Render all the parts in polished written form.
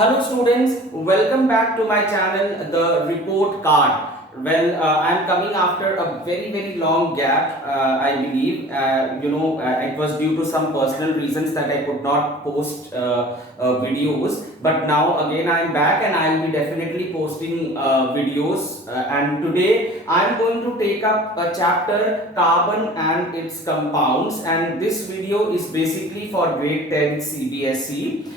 Hello students, welcome back to my channel, The Report Card. Well, I am coming after a very long gap, I believe. It was due to some personal reasons that I could not post videos. But now again I am back and I will be definitely posting videos. And today I am going to take up a chapter, Carbon and its Compounds. And this video is basically for grade 10 CBSE.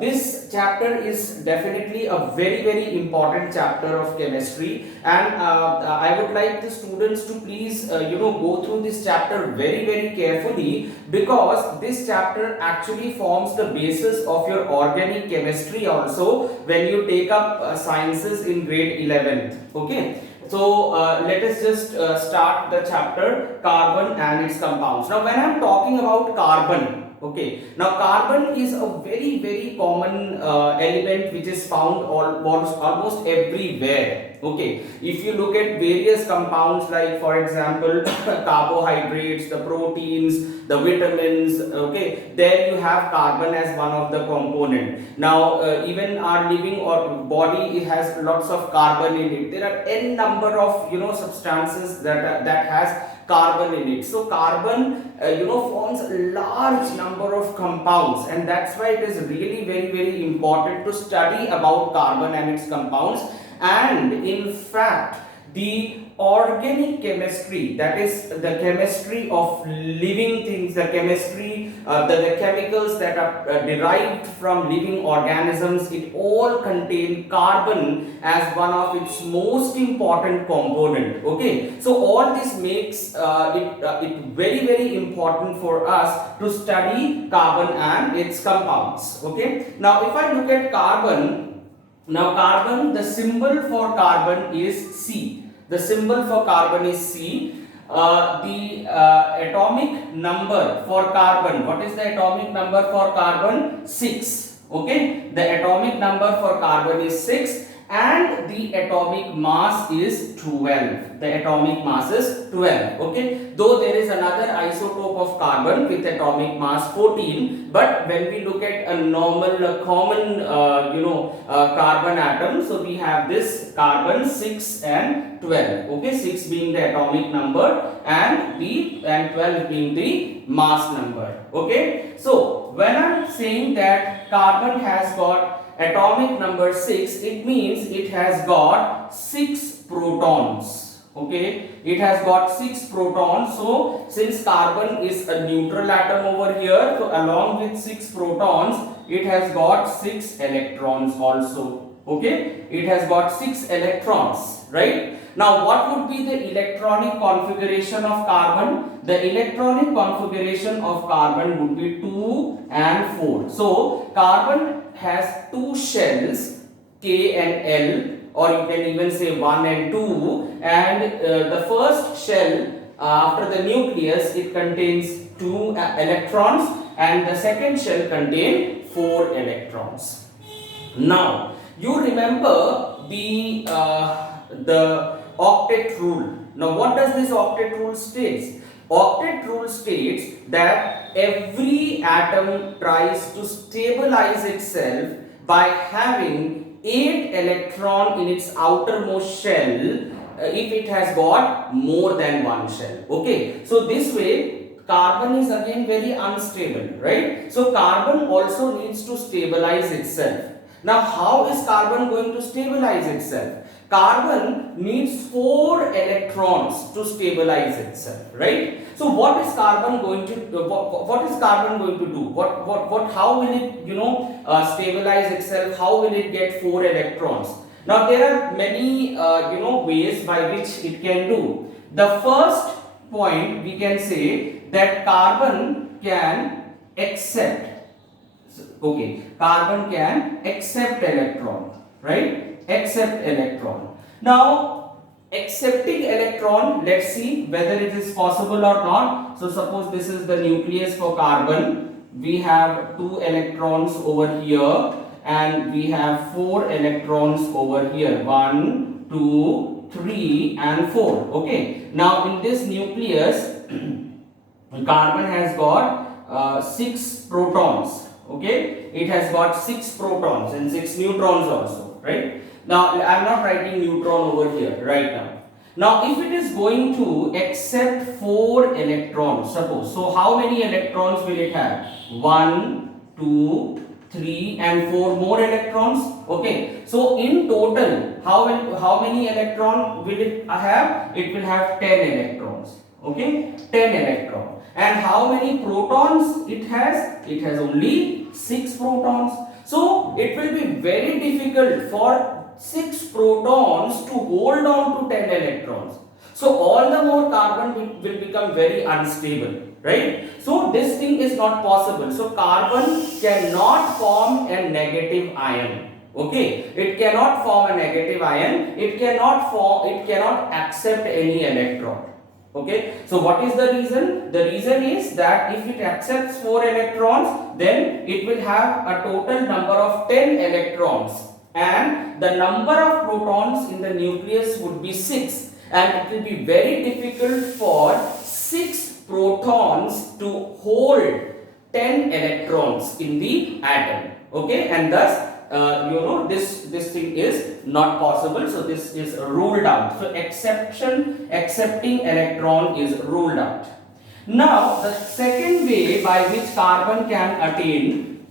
This chapter is definitely a very important chapter of chemistry, and I would like the students to please go through this chapter very carefully, because this chapter actually forms the basis of your organic chemistry also when you take up sciences in grade 11th. Okay. So let us just start the chapter, Carbon and its Compounds. Now when I am talking about carbon, okay, now carbon is a very common element which is found almost everywhere. Okay, if you look at various compounds, like for example carbohydrates, the proteins, the vitamins, okay, there you have carbon as one of the component. Now even our living or body, it has lots of carbon in it. There are n number of substances that has carbon in it. So carbon forms a large number of compounds, and that's why it is really very important to study about carbon and its compounds. And in fact, the organic chemistry, that is the chemistry of living things, the chemistry, the chemicals that are derived from living organisms, it all contain carbon as one of its most important component. Okay, so all this makes it very important for us to study carbon and its compounds. Okay, now if I look at carbon, now carbon, the symbol for carbon is C. The symbol for carbon is C. The atomic number for carbon, what is the atomic number for carbon? 6. Okay, the atomic number for carbon is 6, and the atomic mass is 12. The atomic mass is 12. Okay, though there is another isotope of carbon with atomic mass 14, but when we look at a normal common carbon atom, so we have this carbon 6 and 12. Okay, 6 being the atomic number and 12 being the mass number. Okay, so when I am saying that carbon has got atomic number 6, it means it has got 6 protons. Okay, it has got 6 protons. So since carbon is a neutral atom over here, so along with 6 protons, it has got 6 electrons also. Okay, it has got 6 electrons, right? Now what would be the electronic configuration of carbon? The electronic configuration of carbon would be 2 and 4. So carbon has 2 shells, K and L, or you can even say 1 and 2, and the first shell after the nucleus, it contains 2 electrons, and the second shell contains 4 electrons. Now you remember the octet rule. Now what does this octet rule states? Octet rule states that every atom tries to stabilize itself by having 8 electron in its outermost shell if it has got more than one shell. Okay, so this way carbon is again very unstable, right? So carbon also needs to stabilize itself. Now how is carbon going to stabilize itself? Carbon needs 4 electrons to stabilize itself, right? So what is carbon going to do? What is carbon going to do? How will it stabilize itself? How will it get 4 electrons? Now there are many ways by which it can do. The first point, we can say that carbon can accept. Okay, carbon can accept electron, right? Accept electron. Now accepting electron, let's see whether it is possible or not. So suppose this is the nucleus for carbon. We have 2 electrons over here, and we have 4 electrons over here. 1, 2, 3 and 4. Okay, now in this nucleus carbon has got 6 protons. Okay, it has got 6 protons and 6 neutrons also, right? Now I am not writing neutron over here right now. Now if it is going to accept 4 electrons, suppose, so how many electrons will it have? 1, 2, 3 and 4 more electrons. Okay, so in total how many electron will it have? It will have 10 electrons. Okay, 10 electrons. And how many protons it has? It has only 6 protons. So it will be very difficult for 6 protons to hold on to 10 electrons. So all the more carbon will become very unstable, right? So this thing is not possible. So carbon cannot form a negative ion. Okay, it cannot form a negative ion. It cannot accept any electron. Okay, so what is the reason? The reason is that if it accepts 4 electrons, then it will have a total number of 10 electrons, and the number of protons in the nucleus would be 6, and it will be very difficult for 6 protons to hold 10 electrons in the atom. Okay, and thus this thing is not possible, so this is ruled out. So accepting electron is ruled out. Now the second way by which carbon can attain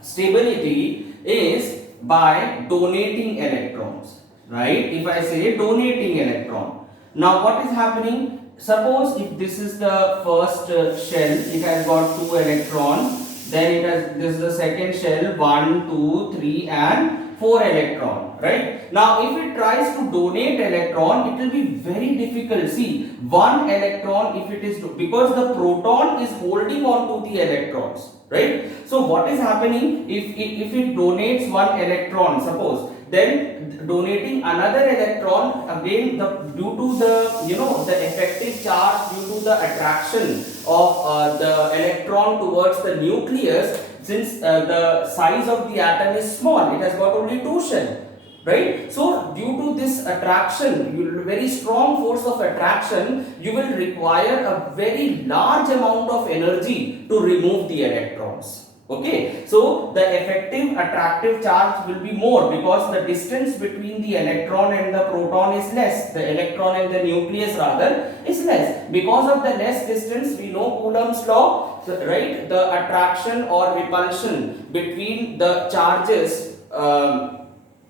stability is by donating electrons, right? If I say donating electron, now what is happening? Suppose if this is the first shell, it has got 2 electrons. Then this is the second shell, 1, 2, 3 and 4 electron, right? Now if it tries to donate electron, it will be very difficult. See, 1 electron, if it is because the proton is holding on to the electrons, right? So what is happening if it donates 1 electron, suppose, then donating another electron, again due to the effective charge, due to the attraction of the electron towards the nucleus, since the size of the atom is small, it has got only 2 shells, right? So due to this attraction, very strong force of attraction, you will require a very large amount of energy to remove the electrons. Okay, so the effective attractive charge will be more because the distance between the electron and the proton is less. The electron and the nucleus rather is less. Because of the less distance, we know Coulomb's law, right? The attraction or repulsion between the charges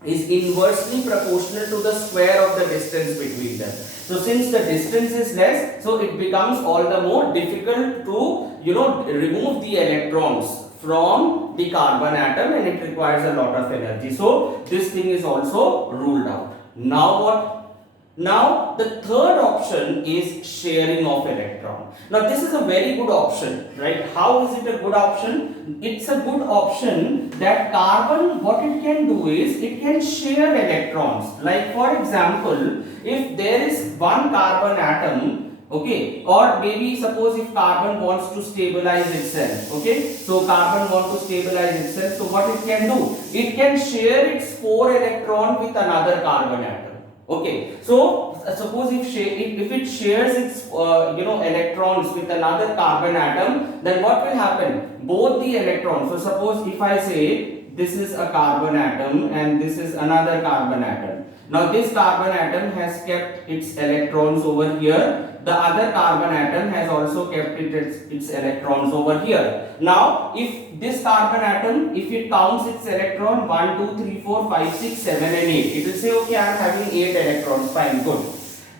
is inversely proportional to the square of the distance between them. So since the distance is less, so it becomes all the more difficult to remove the electrons from the carbon atom, and it requires a lot of energy. So this thing is also ruled out. Now what? Now the third option is sharing of electron. Now this is a very good option, right? How is it a good option? It's a good option that carbon, what it can do is it can share electrons. Like for example, if there is one carbon atom, okay, or maybe suppose if carbon wants to stabilize itself, okay, so carbon wants to stabilize itself, so what it can do? It can share its 4 electron with another carbon atom. Okay, so suppose if it shares its electrons with another carbon atom, then what will happen? Both the electrons, so suppose if I say this is a carbon atom and this is another carbon atom. Now this carbon atom has kept its electrons over here. The other carbon atom has also kept its electrons over here. Now if this carbon atom, if it counts its electron 1, 2, 3, 4, 5, 6, 7 and 8, it will say okay, I am having 8 electrons, fine, good.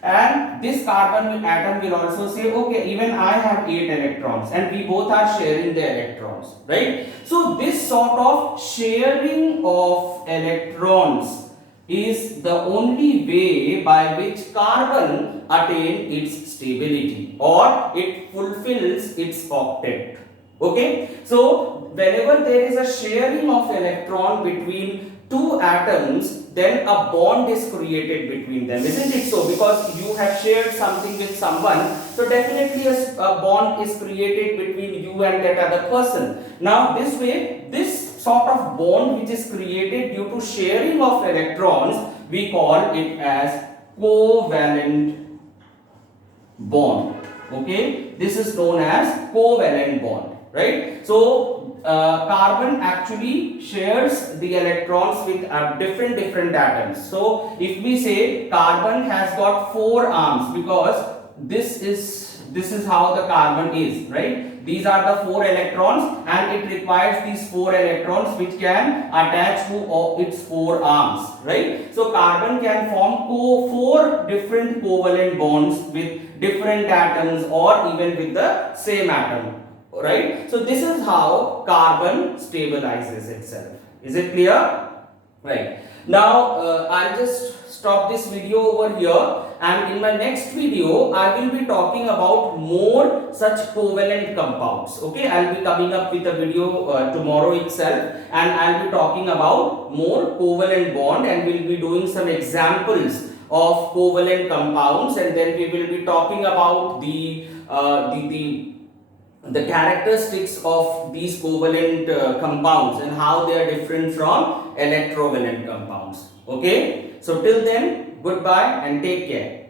And this carbon atom will also say okay, even I have 8 electrons, and we both are sharing the electrons, right? So this sort of sharing of electrons is the only way by which carbon attains its stability, or it fulfills its octet. Okay, so whenever there is a sharing of electron between 2 atoms, then a bond is created between them, isn't it so? Because you have shared something with someone, so definitely a bond is created between you and that other person. Now this way, this sort of bond which is created due to sharing of electrons, we call it as covalent bond. Okay, this is known as covalent bond. right? So carbon actually shares the electrons with different atoms. So if we say carbon has got 4 arms, because this is how the carbon is, right? These are the 4 electrons, and it requires these 4 electrons which can attach to its 4 arms, right? So carbon can form 4 different covalent bonds with different atoms or even with the same atom, right? So this is how carbon stabilizes itself. Is it clear? Right. Now I'll just stop this video over here, and in my next video I will be talking about more such covalent compounds. Okay, I'll be coming up with a video tomorrow itself, and I'll be talking about more covalent bond, and we'll be doing some examples of covalent compounds, and then we will be talking about the characteristics of these covalent compounds and how they are different from electrovalent compounds. Okay, so till then, goodbye and take care.